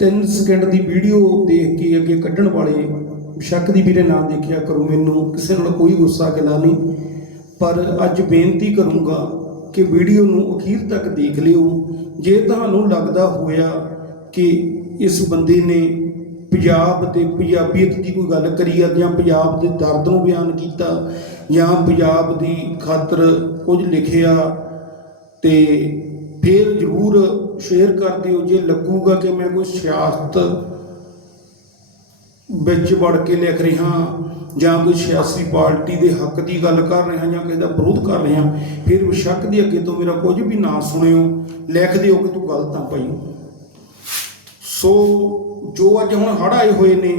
3 second ਦੀ video ਦੇਖ ਕੇ ਅੱਗੇ ਕੱਢਣ ਵਾਲੇ ਸ਼ੱਕ ਦੀ ਵੀਰੇ ਨਾ ਦੇਖਿਆ ਕਰੋ, ਮੈਨੂੰ ਕਿਸੇ ਨਾਲ ਕੋਈ ਗੁੱਸਾ ਗਿਲਾ ਨਹੀਂ। ਪਰ ਅੱਜ ਬੇਨਤੀ ਕਰੂੰਗਾ ਕਿ ਵੀਡੀਓ ਨੂੰ ਅਖੀਰ ਤੱਕ ਦੇਖ ਲਿਓ। ਜੇ ਤੁਹਾਨੂੰ ਲੱਗਦਾ ਹੋਇਆ ਕਿ ਇਸ ਬੰਦੇ ਨੇ ਪੰਜਾਬ ਤੇ ਪੰਜਾਬੀਅਤ ਦੀ ਕੋਈ ਗੱਲ ਕਰੀ ਆ, ਜਾਂ ਪੰਜਾਬ ਦੇ ਦਰਦ ਨੂੰ ਬਿਆਨ ਕੀਤਾ, ਜਾਂ ਪੰਜਾਬ ਦੀ ਖਾਤਰ ਕੁਝ ਲਿਖਿਆ ਤੇ ਫਿਰ ਜ਼ਰੂਰ ਸ਼ੇਅਰ ਕਰ ਦਿਓ ਜੇ ਲੱਗੂਗਾ ਕਿ ਮੈਂ ਕੋਈ ਸਿਆਸਤ ਵਿੱਚ ਵੜ ਕੇ ਲਿਖ ਰਿਹਾ ਜਾਂ ਕੋਈ ਸਿਆਸੀ ਪਾਰਟੀ ਦੇ ਹੱਕ ਦੀ ਗੱਲ ਕਰ ਰਿਹਾ ਜਾਂ ਕਿਸੇ ਦਾ ਵਿਰੋਧ ਕਰ ਰਿਹਾ, ਫਿਰ ਬੇਸ਼ੱਕ ਦੇ ਅੱਗੇ ਤੋਂ ਮੇਰਾ ਕੁਝ ਵੀ ਨਾ ਸੁਣਿਓ, ਲਿਖ ਦਿਓ ਕਿ ਤੂੰ ਗਲਤ ਆ ਭਾਈ। ਸੋ ਜੋ ਅੱਜ ਹੁਣ ਹੜ ਆਏ ਹੋਏ ਨੇ,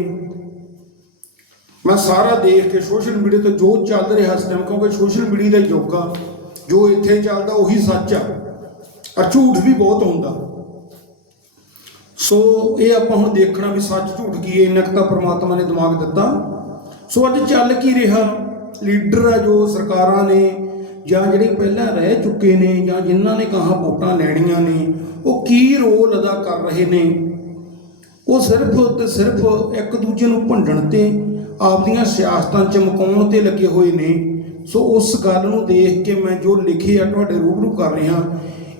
ਮੈਂ ਸਾਰਾ ਦੇਖ ਕੇ ਸੋਸ਼ਲ ਮੀਡੀਆ ਤੇ ਜੋ ਚੱਲ ਰਿਹਾ ਇਸ ਟਾਈਮ ਕਿਉਂਕਿ ਸੋਸ਼ਲ ਮੀਡੀਆ ਦਾ ਯੁੱਗ ਆ, ਜੋ ਇੱਥੇ ਚੱਲਦਾ ਉਹੀ ਸੱਚ ਆ। ਆ ਝੂਠ ਵੀ ਬਹੁਤ ਹੁੰਦਾ। ਸੋ ਇਹ ਆਪਾਂ ਹੁਣ ਦੇਖਣਾ ਵੀ ਸੱਚ ਝੂਠ ਕੀ ਹੈ, ਇੰਨਾ ਕੁ ਤਾਂ ਪ੍ਰਮਾਤਮਾ ਨੇ ਦਿਮਾਗ ਦਿੱਤਾ। ਸੋ ਅੱਜ ਚੱਲ ਕੀ ਰਿਹਾ? ਲੀਡਰ ਆ ਜੋ ਸਰਕਾਰਾਂ ਨੇ, ਜਾਂ ਜਿਹੜੇ ਪਹਿਲਾਂ ਰਹਿ ਚੁੱਕੇ ਨੇ, ਜਾਂ ਜਿਨ੍ਹਾਂ ਨੇ ਕਹਾ ਵੋਟਾਂ ਲੈਣੀਆਂ ਨੇ, ਉਹ ਕੀ ਰੋਲ ਅਦਾ ਕਰ ਰਹੇ ਨੇ? ਉਹ ਸਿਰਫ ਤੇ ਸਿਰਫ ਇੱਕ ਦੂਜੇ ਨੂੰ ਭੰਡਣ ਤੇ, ਆਪਦੀਆਂ ਸਿਆਸਤਾਂ ਚਮਕਾਉਣ ਤੇ ਲੱਗੇ ਹੋਏ ਨੇ। ਸੋ ਉਸ ਗੱਲ ਨੂੰ ਦੇਖ ਕੇ ਮੈਂ ਜੋ ਲਿਖਿਆ ਤੁਹਾਡੇ ਰੂਬਰੂ ਕਰ ਰਿਹਾ।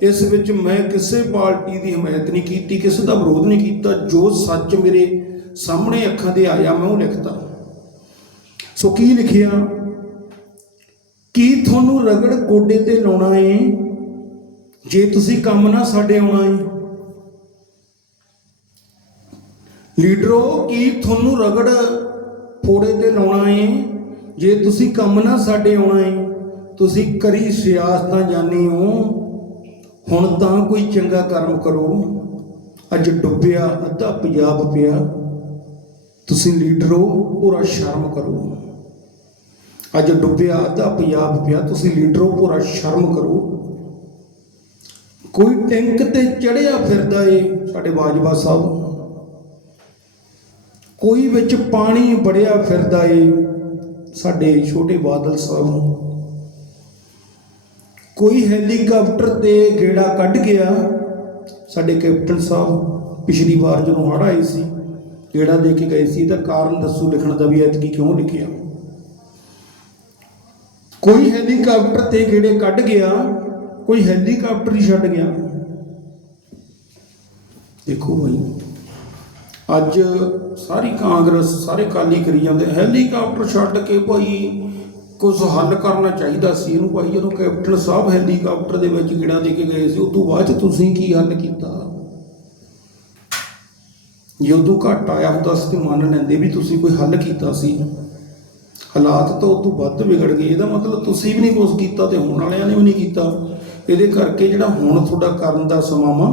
ਇਸ ਵਿੱਚ ਮੈਂ ਕਿਸੇ ਪਾਰਟੀ ਦੀ ਹਮਾਇਤ ਨਹੀਂ ਕੀਤੀ, ਕਿਸੇ ਦਾ ਵਿਰੋਧ ਨਹੀਂ ਕੀਤਾ। ਜੋ ਸੱਚ ਮੇਰੇ ਸਾਹਮਣੇ ਅੱਖਾਂ ਦੇ ਆਇਆ, ਮੈਂ ਉਹ ਲਿਖਤਾ ਸੋ ਕੀ ਲਿਖਿਆ? ਕੀ ਤੁਹਾਨੂੰ ਰਗੜ ਕੋਡੇ ਤੇ ਲਾਉਣਾ ਏ? ਜੇ ਤੁਸੀਂ ਕੰਮ ਨਾ ਸਾਡੇ ਆਉਣਾ ਏ। ਲੀਡਰੋ, ਕੀ ਤੁਹਾਨੂੰ ਰਗੜ ਫੋੜੇ ਤੇ ਲਾਉਣਾ ਏ? ਜੇ ਤੁਸੀਂ ਕੰਮ ਨਾ ਸਾਡੇ ਆਉਣਾ ਏ, ਤੁਸੀਂ ਕਰੀ ਸਿਆਸਤਾਂ ਜਾਣੀ ਹੋ। ਹੁਣ ਤਾਂ ਕੋਈ ਚੰਗਾ ਕਰਮ ਕਰੋ। ਅੱਜ ਡੁੱਬਿਆ, ਅੱਧਾ ਪੰਜਾਬ ਪਿਆ। ਤੁਸੀਂ ਲੀਡਰੋ ਪੂਰਾ ਸ਼ਰਮ ਕਰੋ। ਅੱਜ ਡੁੱਬਿਆ, ਅੱਧਾ ਪੰਜਾਬ ਪਿਆ। ਤੁਸੀਂ ਲੀਡਰੋ ਪੂਰਾ ਸ਼ਰਮ ਕਰੋ। ਕੋਈ ਟੈਂਕ ਤੇ ਚੜਿਆ ਫਿਰਦਾ ਏ, ਸਾਡੇ ਬਾਜਵਾ ਸਾਹਿਬ। ਕੋਈ ਵਿੱਚ ਪਾਣੀ ਬੜਿਆ ਫਿਰਦਾ ਏ, ਸਾਡੇ ਛੋਟੇ ਬਾਦਲ ਸਾਹਿਬ। ਕੋਈ ਹੈਲੀਕਾਪਟਰ ਤੇ ਗੇੜਾ ਕੱਢ ਗਿਆ। ਸਾਡੇ ਕੈਪਟਨ ਸਾਹਿਬ ਪਿਛਲੀ ਵਾਰ ਜਦੋਂ ਹੜ੍ਹ ਆਏ ਸੀ, ਗੇੜਾ ਦੇ ਕੇ ਗਏ ਸੀ, ਤਾਂ ਕਾਰਨ ਦੱਸੋ ਲਿਖਣ ਦਾ ਵੀ ਐਤਕੀ ਕਿਉਂ ਲਿਖਿਆ? ਕੋਈ ਹੈਲੀਕਾਪਟਰ ਤੇ ਗੇੜੇ ਕੱਢ ਗਿਆ, ਕੋਈ ਹੈਲੀਕਾਪਟਰ ਹੀ ਛੱਡ ਗਿਆ। ਦੇਖੋ ਭਾਈ ਅੱਜ ਸਾਰੀ ਕਾਂਗਰਸ, ਸਾਰੇ ਕਾਲੀ ਕਰੀ ਜਾਂਦੇ, ਹੈਲੀਕਾਪਟਰ ਛੱਡ ਕੇ ਭਾਈ ਕੁਝ ਹੱਲ ਕਰਨਾ ਚਾਹੀਦਾ ਸੀ ਇਹਨੂੰ ਭਾਈ, ਜਦੋਂ ਕੈਪਟਨ ਸਾਹਿਬ ਹੈਲੀਕਾਪਟਰ ਦੇ ਵਿੱਚ ਗੇੜਾ ਦੇ ਕੇ ਗਏ ਸੀ, ਉਸ ਤੋਂ ਬਾਅਦ 'ਚ ਤੁਸੀਂ ਕੀ ਹੱਲ ਕੀਤਾ? ਜੇ ਉਦੋਂ ਘੱਟ ਆਇਆ ਹੁੰਦਾ ਸੀ ਤੇ ਮੰਨ ਲੈਂਦੇ ਵੀ ਤੁਸੀਂ ਕੋਈ ਹੱਲ ਕੀਤਾ ਸੀ। ਹਾਲਾਤ ਤਾਂ ਉਹ ਤੋਂ ਵੱਧ ਵਿਗੜ ਗਏ। ਇਹਦਾ ਮਤਲਬ ਤੁਸੀਂ ਵੀ ਨਹੀਂ ਕੁਝ ਕੀਤਾ ਤੇ ਹੋਣ ਵਾਲਿਆਂ ਨੇ ਵੀ ਨਹੀਂ ਕੀਤਾ। ਇਹਦੇ ਕਰਕੇ ਜਿਹੜਾ ਹੁਣ ਤੁਹਾਡਾ ਕਰਨ ਦਾ ਸਮਾਂ ਵਾ,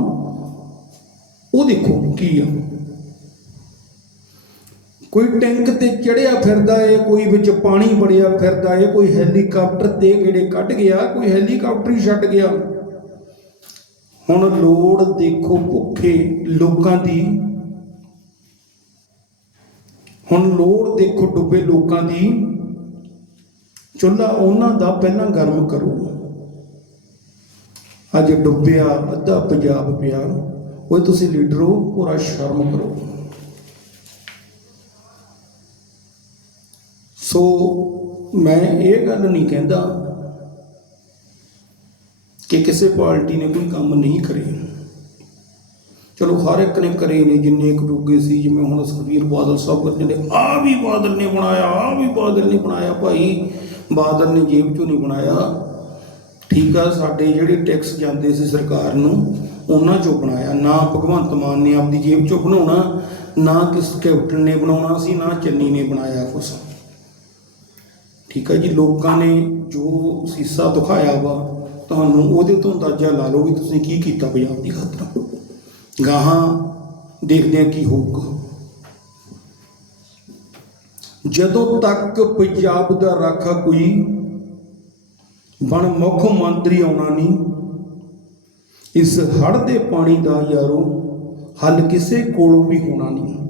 ਉਹ ਦੇਖੋ ਕੀ ਆ। ਕੋਈ ਟੈਂਕ ਤੇ ਚੜਿਆ ਫਿਰਦਾ ਏ, ਕੋਈ ਵਿੱਚ ਪਾਣੀ ਬੜਿਆ ਫਿਰਦਾ ਏ, ਕੋਈ ਹੈਲੀਕਾਪਟਰ ਤੇ ਗੇੜੇ ਕੱਢ ਗਿਆ, ਕੋਈ ਹੈਲੀਕਾਪਟਰ ਹੀ ਛੱਡ ਗਿਆ। ਹੁਣ ਲੋੜ ਦੇਖੋ ਭੁੱਖੇ ਲੋਕਾਂ ਦੀ। ਹੁਣ ਲੋੜ ਦੇਖੋ ਡੁੱਬੇ ਲੋਕਾਂ ਦੀ। ਚੁੱਲ੍ਹਾ ਉਹਨਾਂ ਦਾ ਪਹਿਲਾਂ ਗਰਮ ਕਰੋ। ਅੱਜ ਡੁੱਬਿਆ ਅੱਧਾ ਪੰਜਾਬ ਪਿਆ। ਓਏ ਤੁਸੀਂ ਲੀਡਰੋ ਪੂਰਾ ਸ਼ਰਮ ਕਰੋ। ਸੋ ਮੈਂ ਇਹ ਗੱਲ ਨਹੀਂ ਕਹਿੰਦਾ ਕਿ ਕਿਸੇ ਪਾਰਟੀ ਨੇ ਕੋਈ ਕੰਮ ਨਹੀਂ ਕਰੇ। ਚਲੋ ਹਰ ਇੱਕ ਨੇ ਕਰੇ ਨੇ, ਜਿੰਨੇ ਇੱਕ ਦੂਗੇ ਸੀ, ਜਿਵੇਂ ਹੁਣ ਸੁਖਬੀਰ ਬਾਦਲ ਸਾਹਿਬ ਕਹਿੰਦੇ ਨੇ ਆ ਵੀ ਬਾਦਲ ਨੇ ਬਣਾਇਆ ਆ ਵੀ ਬਾਦਲ ਨੇ ਬਣਾਇਆ ਭਾਈ, ਬਾਦਲ ਨੇ ਜੇਬ ਚੋਂ ਨਹੀਂ ਬਣਾਇਆ। ਠੀਕ ਆ, ਸਾਡੇ ਜਿਹੜੇ ਟੈਕਸ ਜਾਂਦੇ ਸੀ ਸਰਕਾਰ ਨੂੰ, ਉਹਨਾਂ ਚੋਂ ਬਣਾਇਆ। ਨਾ ਭਗਵੰਤ ਮਾਨ ਨੇ ਆਪਦੀ ਜੇਬ ਚੋਂ ਬਣਾਉਣਾ, ਨਾ ਕਿਸ ਕੈਪਟਨ ਨੇ ਬਣਾਉਣਾ ਸੀ, ਨਾ ਚੰਨੀ ਨੇ ਬਣਾਇਆ ਕੁਛ। ਠੀਕ ਹੈ ਜੀ, ਲੋਕਾਂ ਨੇ ਜੋ ਸੀਸਾ ਦਿਖਾਇਆ ਵਾ, ਤੁਹਾਨੂੰ ਉਹਦੇ ਤੋਂ ਅੰਦਾਜ਼ਾ ਲਾ ਲਓ ਵੀ ਤੁਸੀਂ ਕੀ ਕੀਤਾ ਪੰਜਾਬ ਦੀ ਖਾਤਰ। ਗਾਹਾਂ ਦੇਖਦੇ ਆ ਕੀ ਹੋਊਗਾ। ਜਦੋਂ ਤੱਕ ਪੰਜਾਬ ਦਾ ਰਾਖਾ ਕੋਈ ਬਣ ਮੁੱਖ ਮੰਤਰੀ ਆਉਣਾ ਨਹੀਂ, ਇਸ ਹੜ੍ਹ ਦੇ ਪਾਣੀ ਦਾ ਯਾਰੋ ਹੱਲ ਕਿਸੇ ਕੋਲੋਂ ਵੀ ਹੋਣਾ ਨਹੀਂ।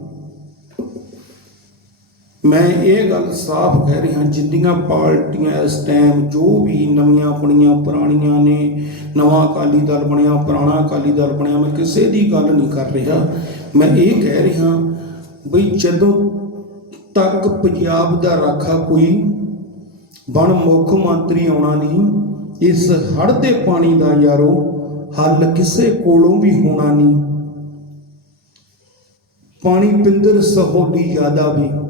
ਮੈਂ ਇਹ ਗੱਲ ਸਾਫ਼ ਕਹਿ ਰਿਹਾ ਜਿੰਨੀਆਂ ਪਾਰਟੀਆਂ ਇਸ ਟਾਈਮ ਜੋ ਵੀ ਨਵੀਆਂ ਬਣੀਆਂ, ਪੁਰਾਣੀਆਂ ਨੇ, ਨਵਾਂ ਅਕਾਲੀ ਦਲ ਬਣਿਆ, ਪੁਰਾਣਾ ਅਕਾਲੀ ਦਲ ਬਣਿਆ, ਮੈਂ ਕਿਸੇ ਦੀ ਗੱਲ ਨਹੀਂ ਕਰ ਰਿਹਾ। ਮੈਂ ਇਹ ਕਹਿ ਰਿਹਾ ਬਈ ਜਦੋਂ ਤੱਕ ਪੰਜਾਬ ਦਾ ਰਾਖਾ ਕੋਈ ਬਣ ਮੁੱਖ ਮੰਤਰੀ ਆਉਣਾ ਨਹੀਂ, ਇਸ ਹੜ੍ਹ ਦੇ ਪਾਣੀ ਦਾ ਯਾਰੋ ਹੱਲ ਕਿਸੇ ਕੋਲੋਂ ਵੀ ਹੋਣਾ ਨਹੀਂ। ਪਾਣੀ ਪਿੰਦਰ ਸਹੋਲੀ ਜ਼ਿਆਦਾ ਵੀ।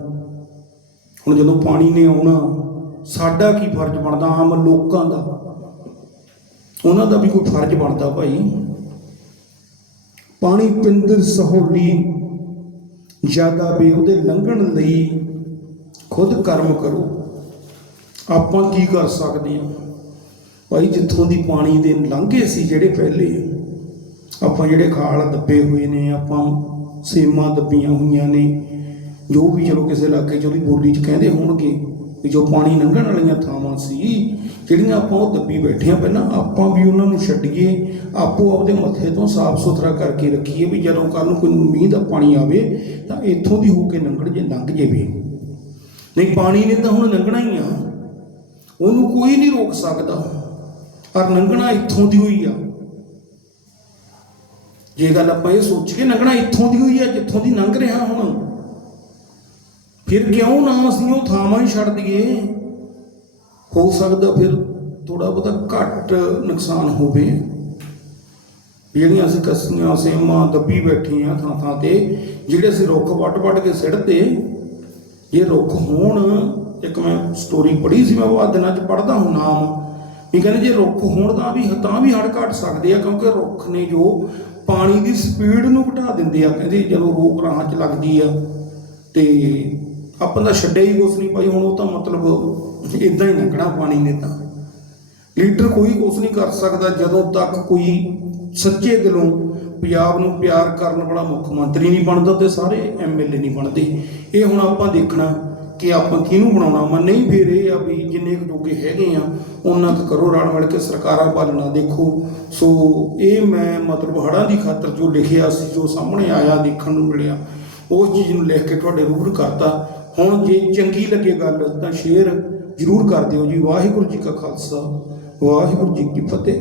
ਹੁਣ ਜਦੋਂ ਪਾਣੀ ਨੇ ਆਉਣਾ, ਸਾਡਾ ਕੀ ਫਰਜ਼ ਬਣਦਾ ਆਮ ਲੋਕਾਂ ਦਾ? ਉਹਨਾਂ ਦਾ ਵੀ ਕੋਈ ਫਰਜ਼ ਬਣਦਾ ਭਾਈ। ਪਾਣੀ ਪਿੰਦਰ ਸਹੋਲੀ ਜ਼ਿਆਦਾ ਵੀ ਉਹਦੇ ਲੰਘਣ ਲਈ ਖੁਦ ਕਰਮ ਕਰੋ। ਆਪਾਂ ਕੀ ਕਰ ਸਕਦੇ ਹਾਂ? ਭਾਈ ਜਿੱਥੋਂ ਦੀ ਪਾਣੀ ਦੇ ਲੰਘੇ ਸੀ ਜਿਹੜੇ ਪਹਿਲੇ, ਆਪਾਂ ਜਿਹੜੇ ਖਾਲ ਦੱਬੇ ਹੋਏ ਨੇ, ਆਪਾਂ ਸੇਮਾਂ ਦੱਬੀਆਂ ਹੋਈਆਂ ਨੇ ਜੋ ਵੀ ਚਲੋ ਕਿਸੇ ਇਲਾਕੇ 'ਚ ਉਹਦੀ ਬੋਲੀ 'ਚ ਕਹਿੰਦੇ ਹੋਣਗੇ ਵੀ ਜੋ ਪਾਣੀ ਲੰਘਣ ਵਾਲੀਆਂ ਥਾਵਾਂ ਸੀ, ਜਿਹੜੀਆਂ ਆਪਾਂ ਉਹ ਦੱਬੀ ਬੈਠੇ ਆ, ਪਹਿਲਾਂ ਆਪਾਂ ਵੀ ਉਹਨਾਂ ਨੂੰ ਛੱਡੀਏ, ਆਪੋ ਆਪਦੇ ਮੱਥੇ ਤੋਂ ਸਾਫ਼ ਸੁਥਰਾ ਕਰਕੇ ਰੱਖੀਏ ਵੀ ਜਦੋਂ ਕੱਲ ਨੂੰ ਕੋਈ ਮੀਂਹ ਦਾ ਪਾਣੀ ਆਵੇ ਤਾਂ ਇੱਥੋਂ ਦੀ ਹੋ ਕੇ ਲੰਘਣ ਜੇ ਲੰਘ ਜਾਵੇ। ਨਹੀਂ, ਪਾਣੀ ਨੇ ਤਾਂ ਹੁਣ ਲੰਘਣਾ ਹੀ ਆ। ਉਹਨੂੰ ਕੋਈ ਨਹੀਂ ਰੋਕ ਸਕਦਾ। ਪਰ ਲੰਘਣਾ ਇੱਥੋਂ ਦੀ ਹੋਈ ਆ। ਜੇ ਗੱਲ ਆਪਾਂ ਇਹ ਸੋਚ ਕੇ ਲੰਘਣਾ ਇੱਥੋਂ ਦੀ ਹੋਈ ਆ, ਜਿੱਥੋਂ ਦੀ ਲੰਘ ਰਿਹਾ ਹੁਣ। ਫਿਰ ਕਿਉਂ ਨਾ ਅਸੀਂ ਉਹ ਥਾਵਾਂ ਹੀ ਛੱਡ ਦਈਏ? ਹੋ ਸਕਦਾ ਫਿਰ ਥੋੜਾ ਬਹੁਤਾ ਘੱਟ ਨੁਕਸਾਨ ਹੋਵੇ। ਜਿਹੜੀਆਂ ਅਸੀਂ ਕੱਸੀਆਂ, ਸੇਮਾਂ ਦੱਬੀ ਬੈਠੇ ਆ ਥਾਂ ਥਾਂ ਤੇ, ਜਿਹੜੇ ਅਸੀਂ ਰੁੱਖ ਵੱਟ ਵੱਟ ਕੇ ਸਿੱਟਦੇ, ਜੇ ਰੁੱਖ ਹੋਣ, ਇੱਕ ਮੈਂ ਸਟੋਰੀ ਪੜ੍ਹੀ ਸੀ, ਮੈਂ ਉਹ ਆਹ ਦਿਨਾਂ 'ਚ ਪੜ੍ਹਦਾ ਹੁਣ ਨਾਮ। ਵੀ ਕਹਿੰਦੇ ਜੇ ਰੁੱਖ ਹੋਣ ਤਾਂ ਵੀ ਤਾਂ ਵੀ ਹੜ ਘਟ ਸਕਦੇ ਆ, ਕਿਉਂਕਿ ਰੁੱਖ ਨੇ ਜੋ ਪਾਣੀ ਦੀ ਸਪੀਡ ਨੂੰ ਘਟਾ ਦਿੰਦੇ ਆ। ਕਹਿੰਦੇ ਜਦੋਂ ਰੋਕ ਰਾਹਾਂ 'ਚ ਲੱਗਦੀ ਆ, ਤੇ ਆਪਾਂ ਤਾਂ ਛੱਡਿਆ ਹੀ ਕੁਛ ਨਹੀਂ ਭਾਈ, ਹੁਣ ਉਹ ਤਾਂ ਮਤਲਬ ਇਦਾਂ ਹੀ ਲੰਘਣਾ ਪਾਣੀ ਨੇ ਤਾਂ। ਲੀਡਰ ਕੋਈ ਕੁਛ ਨਹੀਂ ਕਰ ਸਕਦਾ ਜਦੋਂ ਤੱਕ ਕੋਈ ਸੱਚੇ ਦਿਲੋਂ ਪੰਜਾਬ ਨੂੰ ਪਿਆਰ ਕਰਨ ਵਾਲਾ ਮੁੱਖ ਮੰਤਰੀ ਨਹੀਂ ਬਣਦਾ ਤੇ ਸਾਰੇ ਐਮਐਲਏ ਨਹੀਂ ਬਣਦੇ। ਇਹ ਹੁਣ ਆਪਾਂ ਦੇਖਣਾ ਕਿ ਆਪਾਂ ਕਿਹਨੂੰ ਬਣਾਉਣਾ ਵਾ। ਨਹੀਂ ਫਿਰ ਇਹ ਆ ਵੀ ਜਿੰਨੇ ਕੁ ਜੋਗੇ ਹੈਗੇ ਆ, ਉਹਨਾਂ ਕੁ ਕਰੋ ਰਲ ਮਿਲ ਕੇ ਸਰਕਾਰਾਂ ਵੱਲ ਦੇਖੋ। ਸੋ ਇਹ ਮੈਂ ਮਤਲਬ ਹੜਾਂ ਦੀ ਖਾਤਰ ਜੋ ਲਿਖਿਆ ਸੀ, ਜੋ ਸਾਹਮਣੇ ਆਇਆ ਦੇਖਣ ਨੂੰ ਮਿਲਿਆ, ਉਸ ਚੀਜ਼ ਨੂੰ ਲਿਖ ਕੇ ਤੁਹਾਡੇ ਰੂਬਰੂ ਕਰਤਾ। ਹੁਣ ਜੇ ਚੰਗੀ ਲੱਗੇ ਗੱਲ, ਤਾਂ ਸ਼ੇਅਰ ਜ਼ਰੂਰ ਕਰ ਦਿਓ ਜੀ। ਵਾਹਿਗੁਰੂ ਜੀ ਕਾ ਖਾਲਸਾ, ਵਾਹਿਗੁਰੂ ਜੀ ਕੀ ਫਤਿਹ।